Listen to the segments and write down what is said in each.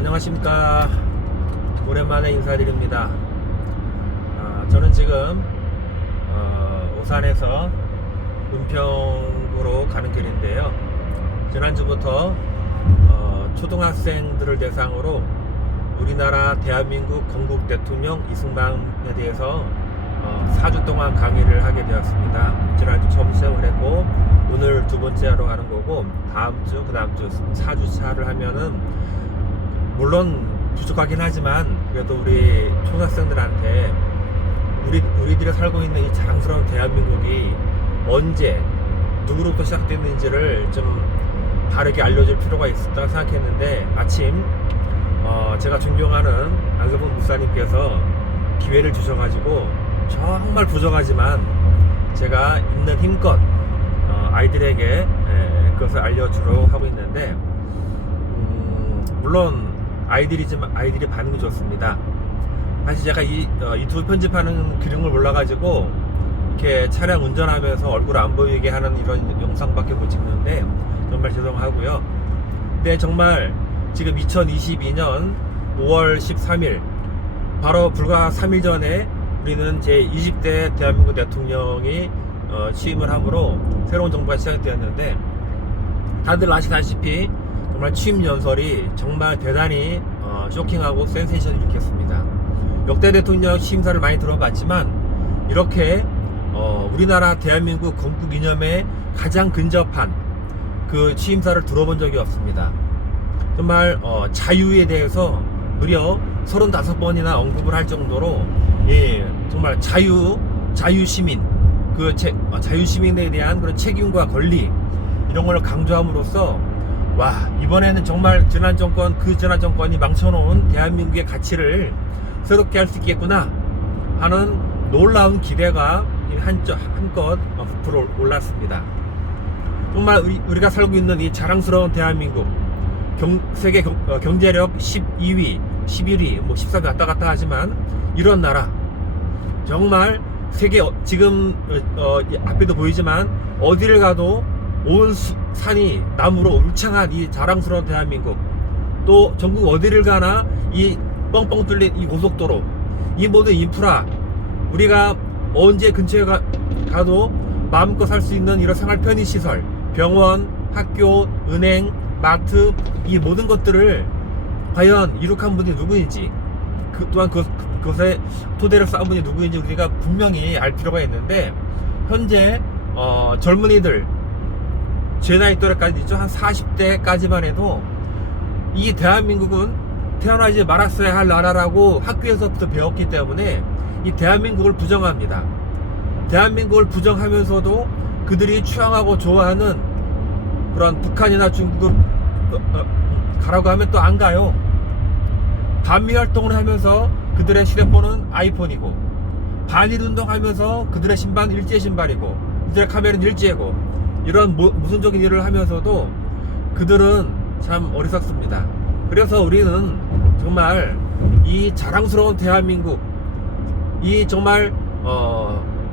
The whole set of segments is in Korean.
안녕하십니까. 오랜만에 인사드립니다. 저는 지금 오산에서 은평으로 가는 길인데요. 지난주부터 초등학생들을 대상으로 우리나라 대한민국 건국 대통령 이승만에 대해서 4주 동안 강의를 하게 되었습니다. 지난주 처음 시작을 했고 오늘 두 번째 하러 가는 거고, 다음주 그 다음주 4주차를 하면은 물론 부족하긴 하지만 그래도 우리 초등학생들한테 우리들이 살고 있는 이 자랑스러운 대한민국이 언제 누구로부터 시작됐는지를 좀 바르게 알려줄 필요가 있었다고 생각했는데, 마침 제가 존경하는 안석훈 목사님께서 기회를 주셔가지고 정말 부족하지만 제가 있는 힘껏 아이들에게 그것을 알려주려고 하고 있는데, 물론 아이들이 반응이 좋습니다. 사실 제가 이 유튜브 편집하는 기능을 몰라가지고 이렇게 차량 운전하면서 얼굴 안 보이게 하는 이런 영상밖에 못 찍는데 정말 죄송하고요. 근데 정말 지금 2022년 5월 13일 바로 불과 3일 전에 우리는 제20대 대한민국 대통령이 취임을 함으로 새로운 정부가 시작되었는데, 다들 아시다시피 정말 취임 연설이 정말 대단히 쇼킹하고 센세이션을 일으켰습니다. 역대 대통령 취임사를 많이 들어봤지만 이렇게 우리나라 대한민국 건국 이념에 가장 근접한 그 취임사를 들어본 적이 없습니다. 정말 자유에 대해서 무려 35번이나 언급을 할 정도로 정말 자유시민, 자유시민에 대한 그런 책임과 권리, 이런 걸 강조함으로써 이번에는 정말 지난 정권이 망쳐놓은 대한민국의 가치를 새롭게 할 수 있겠구나 하는 놀라운 기대가 한껏 부풀어 올랐습니다. 정말 우리가 살고 있는 이 자랑스러운 대한민국, 세계 경제력 12위, 11위, 13위 왔다 갔다 하지만 이런 나라, 정말 세계 지금 앞에도 보이지만 어디를 가도 온 산이 나무로 울창한 이 자랑스러운 대한민국, 또 전국 어디를 가나 이 뻥뻥 뚫린 이 고속도로, 이 모든 인프라, 우리가 언제 근처에 가도 마음껏 살 수 있는 이런 생활 편의시설, 병원, 학교, 은행, 마트, 이 모든 것들을 과연 이룩한 분이 누구인지, 또한 그것에 토대를 쌓은 분이 누구인지 우리가 분명히 알 필요가 있는데, 현재 젊은이들, 제 나이 또래까지 있죠. 한 40대까지만 해도 이 대한민국은 태어나지 말았어야 할 나라라고 학교에서부터 배웠기 때문에 이 대한민국을 부정합니다. 대한민국을 부정하면서도 그들이 추앙하고 좋아하는 그런 북한이나 중국을 가라고 하면 또 안 가요. 반미 활동을 하면서 그들의 휴대폰은 아이폰이고, 반일 운동하면서 그들의 신발은 일제 신발이고, 그들의 카메라는 일제고, 이런 모순적인 일을 하면서도 그들은 참 어리석습니다. 그래서 우리는 정말 이 자랑스러운 대한민국, 이 정말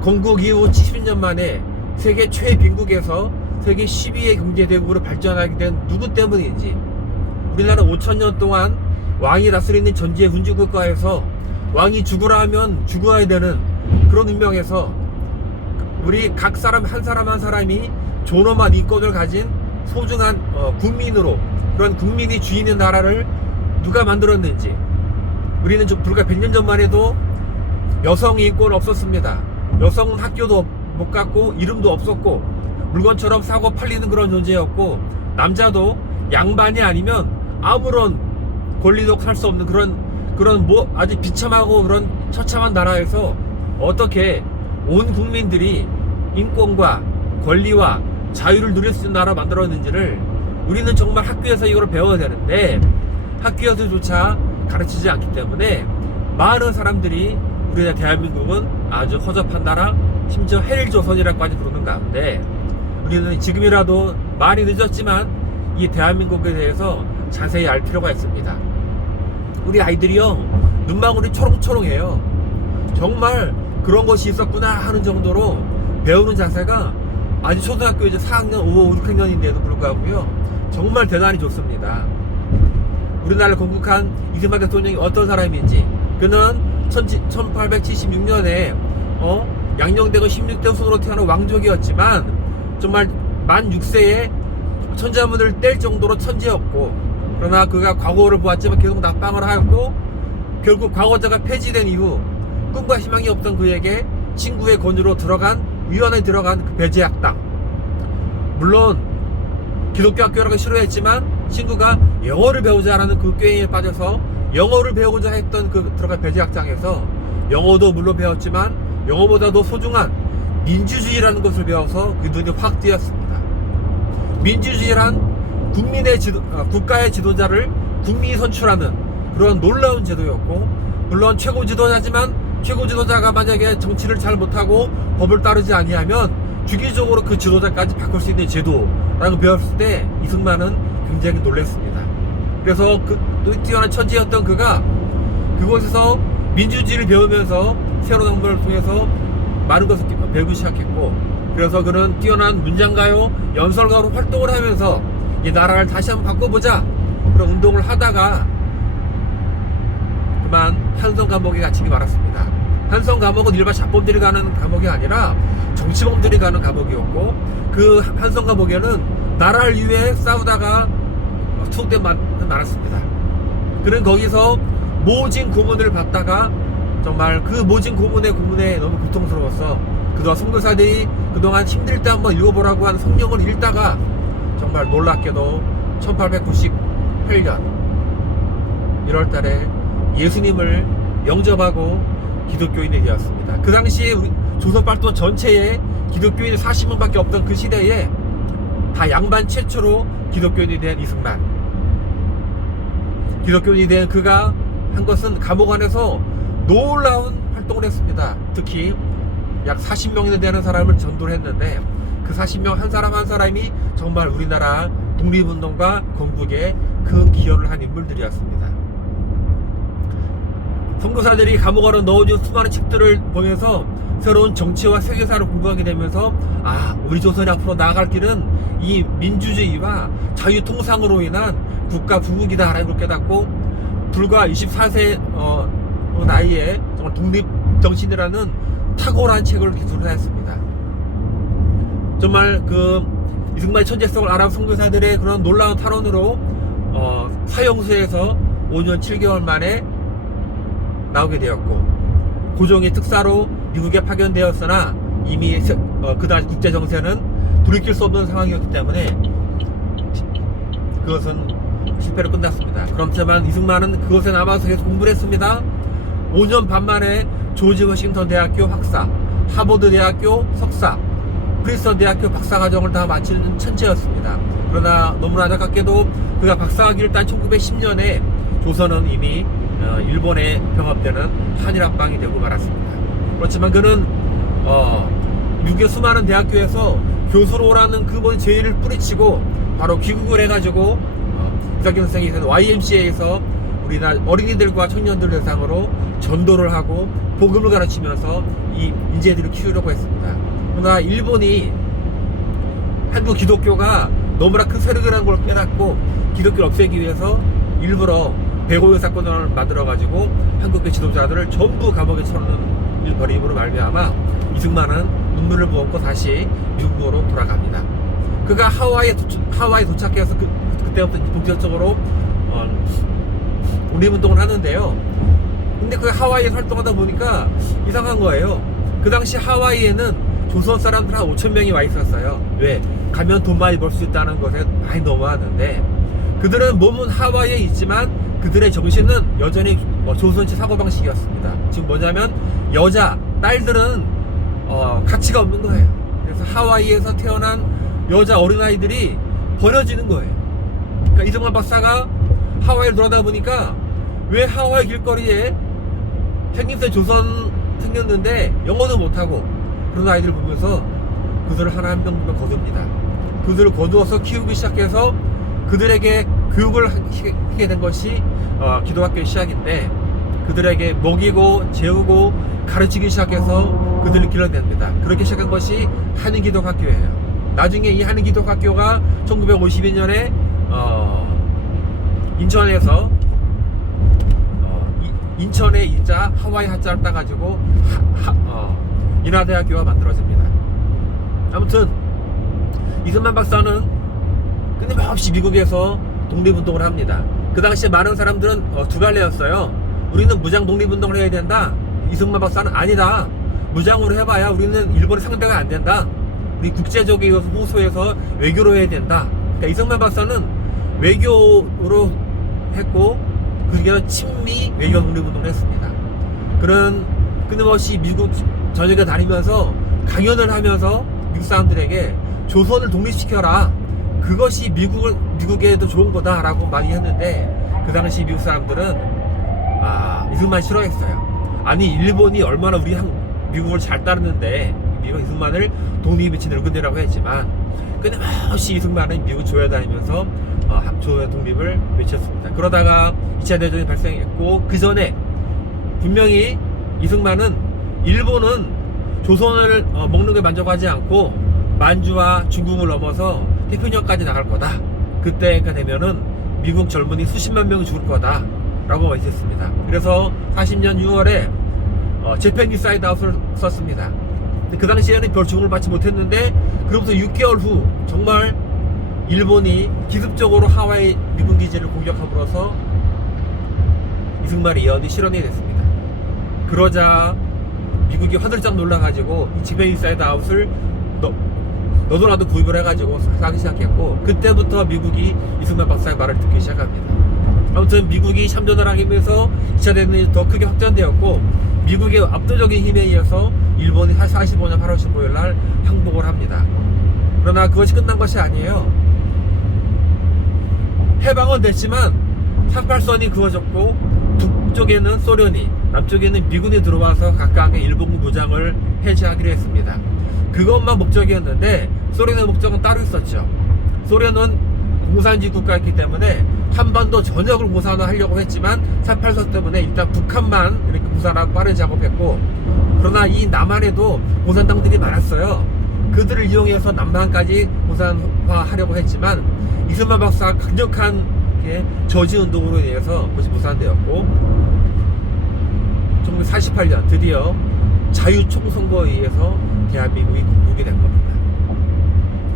건국 이후 70년 만에 세계 최빈국에서 세계 10위의 경제대국으로 발전하게 된 누구 때문인지, 우리나라 5000년 동안 왕이 다스리는 전제 군주국가에서 왕이 죽으라 하면 죽어야 되는 그런 운명에서 우리 각 사람 한 사람이 존엄한 인권을 가진 소중한 국민으로, 그런 국민이 주인인 나라를 누가 만들었는지, 우리는 불과 100년 전만 해도 여성 인권 없었습니다. 여성은 학교도 못 갔고 이름도 없었고 물건처럼 사고 팔리는 그런 존재였고, 남자도 양반이 아니면 아무런 권리도 살 수 없는 그런 아주 비참하고 그런 처참한 나라에서 어떻게 온 국민들이 인권과 권리와 자유를 누릴 수 있는 나라 만들었는지를 우리는 정말 학교에서 이걸 배워야 되는데, 학교에서조차 가르치지 않기 때문에 많은 사람들이 우리나라 대한민국은 아주 허접한 나라, 심지어 헬조선이라고까지 부르는 가운데, 우리는 지금이라도 많이 늦었지만 이 대한민국에 대해서 자세히 알 필요가 있습니다. 우리 아이들이요, 눈망울이 초롱초롱해요. 정말 그런 것이 있었구나 하는 정도로 배우는 자세가 아직 초등학교 이제 4학년, 5, 6학년인데도 불구하고요, 정말 대단히 좋습니다. 우리나라를 건국한 이승만 대통령이 어떤 사람인지. 그는 1876년에 양녕대군 16대 손으로 태어난 왕족이었지만 정말 만 6세에 천자문을 뗄 정도로 천재였고, 그러나 그가 과거를 보았지만 계속 낙방을 하였고, 결국 과거제가 폐지된 이후 꿈과 희망이 없던 그에게 친구의 권유로 위원회에 들어간 그 배제학당. 물론 기독교 학교라고 싫어했지만 친구가 영어를 배우자라는 그 꾀에 빠져서 영어를 배우고자 했던 그 들어간 배제학당에서 영어도 물론 배웠지만 영어보다도 소중한 민주주의라는 것을 배워서 그 눈이 확 띄었습니다. 민주주의란 국가의 지도자를 국민이 선출하는 그런 놀라운 제도였고, 물론 최고 지도자지만 최고 지도자가 만약에 정치를 잘 못하고 법을 따르지 아니하면 주기적으로 그 지도자까지 바꿀 수 있는 제도라고 배웠을 때 이승만은 굉장히 놀랐습니다. 그래서 그 뛰어난 천재였던 그가 그곳에서 민주주의를 배우면서 새로운 학문을 통해서 많은 것을 배우기 시작했고, 그래서 그는 뛰어난 문장가요, 연설가로 활동을 하면서 이 나라를 다시 한번 바꿔보자 그런 운동을 하다가 그만 한성 감옥에 갇히기 말았습니다. 한성 감옥은 일반 잡범들이 가는 감옥이 아니라 정치범들이 가는 감옥이었고, 그 한성 감옥에는 나라를 위해 싸우다가 투옥된 많았습니다. 그는 거기서 모진 고문을 받다가 정말 그 모진 고문에 너무 고통스러워서 그동안 선교사들이 그동안 힘들 때 한번 읽어보라고 한 성경을 읽다가 정말 놀랍게도 1898년 1월달에 예수님을 영접하고 기독교인이 되었습니다. 그 당시에 우리 조선팔도 전체에 기독교인이 40명밖에 없던 그 시대에 다 양반 최초로 기독교인이 된 이승만. 기독교인이 된 그가 한 것은 감옥 안에서 놀라운 활동을 했습니다. 특히 약 40명이나 되는 사람을 전도를 했는데 그 40명 한 사람 한 사람이 정말 우리나라 독립운동과 건국에 큰 기여를 한 인물들이었습니다. 선교사들이 감옥 안에 넣어준 수많은 책들을 보면서 새로운 정치와 세계사를 공부하게 되면서 우리 조선이 앞으로 나아갈 길은 이 민주주의와 자유통상으로 인한 국가 부국이다 라는 걸 깨닫고 불과 24세 나이에 정말 독립정신이라는 탁월한 책을 기술을 했습니다. 정말 그 이승만의 천재성을 알아본 선교사들의 그런 놀라운 탈원으로 사형수에서 5년 7개월 만에 나오게 되었고, 고종의 특사로 미국에 파견되었으나 이미 그 당시 국제정세는 돌이킬 수 없는 상황이었기 때문에 그것은 실패로 끝났습니다. 그렇지만 이승만은 그곳에 남아서 계속 공부를 했습니다. 5년 반 만에 조지 워싱턴 대학교 학사, 하버드 대학교 석사, 프린스턴 대학교 박사과정을 다 마치는 천재였습니다. 그러나 너무나 안타깝게도 그가 박사학위를 딴 1910년에 조선은 이미 일본에 병합되는 한일합방이 되고 말았습니다. 그렇지만 그는 미국의 수많은 대학교에서 교수로 오라는 그 모든 제의를 뿌리치고 바로 귀국을 해가지고 이삭기 선생이 YMCA에서 우리나라 어린이들과 청년들 대상으로 전도를 하고 복음을 가르치면서 이 인재들을 키우려고 했습니다. 그러나 일본이 한국 기독교가 너무나 큰 세력이라는 걸 깨닫고 기독교를 없애기 위해서 일부러 배고유 사건을 만들어가지고 한국의 지도자들을 전부 감옥에 쳐넣는 일 벌임으로 말미암아 이승만은 눈물을 부었고 다시 미국으로 돌아갑니다. 그가 하와이에 도착해서 그때부터 본격적으로 독립운동을 하는데요. 근데 그 하와이에서 활동하다 보니까 이상한 거예요. 그 당시 하와이에는 조선 사람들 한 5,000명이 와 있었어요. 왜? 가면 돈 많이 벌 수 있다는 것에 많이 넘어왔는데 그들은 몸은 하와이에 있지만 그들의 정신은 여전히 조선식 사고방식이었습니다. 지금 뭐냐면 여자, 딸들은 가치가 없는 거예요. 그래서 하와이에서 태어난 여자 어린아이들이 버려지는 거예요. 그러니까 이승만 박사가 하와이를 돌아다 보니까 왜 하와이 길거리에 생김새 조선 생겼는데 영어도 못하고 그런 아이들을 보면서 그들을 하나 한 명만 거둡니다. 그들을 거두어서 키우기 시작해서 그들에게 교육을 하게 된 것이 기독학교의 시작인데 그들에게 먹이고 재우고 가르치기 시작해서 그들을 길러냅니다. 그렇게 시작한 것이 한인기독학교예요. 나중에 이 한인기독학교가 1952년에 인천에서 인천에 인자 하와이 하자를 따가지고 인하대학교가 만들어집니다. 아무튼 이승만 박사는 끊임없이 미국에서 독립운동을 합니다. 그 당시에 많은 사람들은 두 갈래였어요. 우리는 무장 독립운동을 해야 된다. 이승만 박사는 아니다. 무장으로 해봐야 우리는 일본의 상대가 안 된다. 우리 국제적인 호소에서 외교로 해야 된다. 그러니까 이승만 박사는 외교로 했고 그게 친미 외교 독립운동을 했습니다. 그런 끊임없이 미국 전역에 다니면서 강연을 하면서 미국 사람들에게 조선을 독립시켜라. 그것이 미국에도 좋은 거다라고 많이 했는데 그 당시 미국 사람들은 이승만 싫어했어요. 아니 일본이 얼마나 미국을 잘 따르는데 미국 이승만을 독립의 늙은이라고 했지만 끊임없이 이승만은 미국 조회 다니면서 조회 독립을 외쳤습니다. 그러다가 2차 대전이 발생했고 그 전에 분명히 이승만은 일본은 조선을 먹는 게 만족하지 않고 만주와 중국을 넘어서 태평양까지 나갈 거다. 그때가 되면은 미국 젊은이 수십만 명이 죽을 거다 라고 말했습니다. 그래서 40년 6월에 재패니스 사이드 아웃을 썼습니다. 그 당시에는 별 주목을 받지 못했는데 그로부터 6개월 후 정말 일본이 기습적으로 하와이 미군 기지를 공격함으로써 이승만의 예언이 실현이 됐습니다. 그러자 미국이 화들짝 놀라가지고 이 재패니스 사이드 아웃을 너도 나도 구입을 해가지고 사기 시작했고 그때부터 미국이 이승만 박사의 말을 듣기 시작합니다. 아무튼 미국이 참전을 하기 위해서 2차 대전이 더 크게 확전되었고 미국의 압도적인 힘에 의해서 일본이 45년 8월 15일 날 항복을 합니다. 그러나 그것이 끝난 것이 아니에요. 해방은 됐지만 38선이 그어졌고 북쪽에는 소련이 남쪽에는 미군이 들어와서 각각의 일본군 무장을 해제하기로 했습니다. 그것만 목적이었는데 소련의 목적은 따로 있었죠. 소련은 공산주의 국가였기 때문에 한반도 전역을 공산화하려고 했지만 38선 때문에 일단 북한만 이렇게 공산화하고 빠르게 작업했고 그러나 이 남한에도 공산당들이 많았어요. 그들을 이용해서 남한까지 공산화하려고 했지만 이승만 박사가 강력한 저지운동으로 인해서 그것이 무산되었고 1948년 드디어 자유총선거에 의해서 대한민국이 건국이 된 겁니다.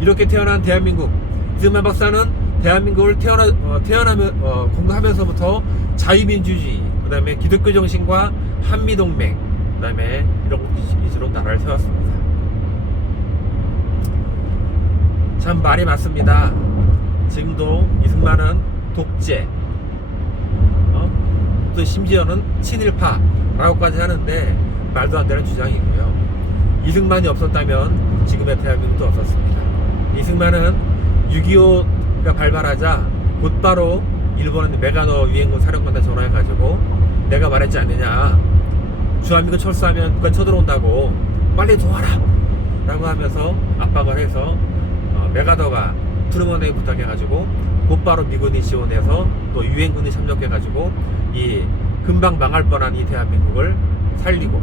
이렇게 태어난 대한민국 이승만 박사는 대한민국을 건국하면서부터 자유민주주의 그 다음에 기독교 정신과 한미동맹 그 다음에 이런 기지로 나라를 세웠습니다. 참 말이 많습니다. 지금도 이승만은 독재 또 심지어는 친일파라고까지 하는데 말도 안 되는 주장이고요. 이승만이 없었다면 지금의 대한민국도 없었습니다. 이승만은 6.25가 발발하자 곧바로 일본의 메가너 유엔군 사령관한테 전화해가지고 내가 말했지 않느냐 주한미군 철수하면 북한 쳐들어온다고 빨리 도와라 라고 하면서 압박을 해서 메가더가 트루먼에게 부탁해가지고 곧바로 미군이 지원해서 또 유엔군이 참전해가지고 이 금방 망할 뻔한 이 대한민국을 살리고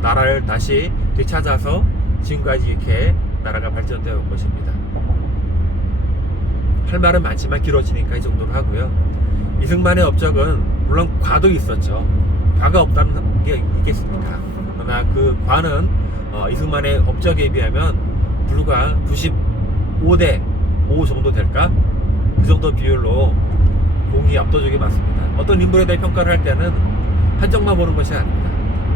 나라를 다시 되찾아서 지금까지 이렇게 나라가 발전되어 온 것입니다. 할 말은 많지만 길어지니까 이 정도로 하고요. 이승만의 업적은 물론 과도 있었죠. 과가 없다는 게 있겠습니까? 그러나 그 과는 이승만의 업적에 비하면 불과 95대 5 정도 될까? 그 정도 비율로 공이 압도적이 많습니다. 어떤 인물에 대해 평가를 할 때는 한쪽만 보는 것이 아닙니다.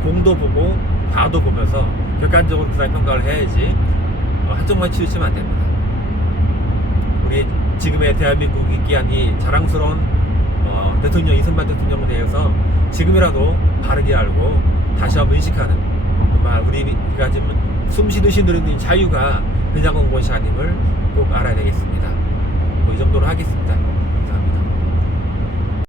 공도 보고 과도 보면서 객관적으로 그 사람 평가를 해야지 한쪽만 치우치면 안 됩니다. 우리 지금의 대한민국이 있기한 이 자랑스러운 대통령 이승만 대통령에 대해서 지금이라도 바르게 알고 다시 한번 인식하는 정말 우리가 지금 숨쉬듯이 누리는 자유가 그냥 온 것이 아님을 꼭 알아야 되겠습니다. 이 정도로 하겠습니다.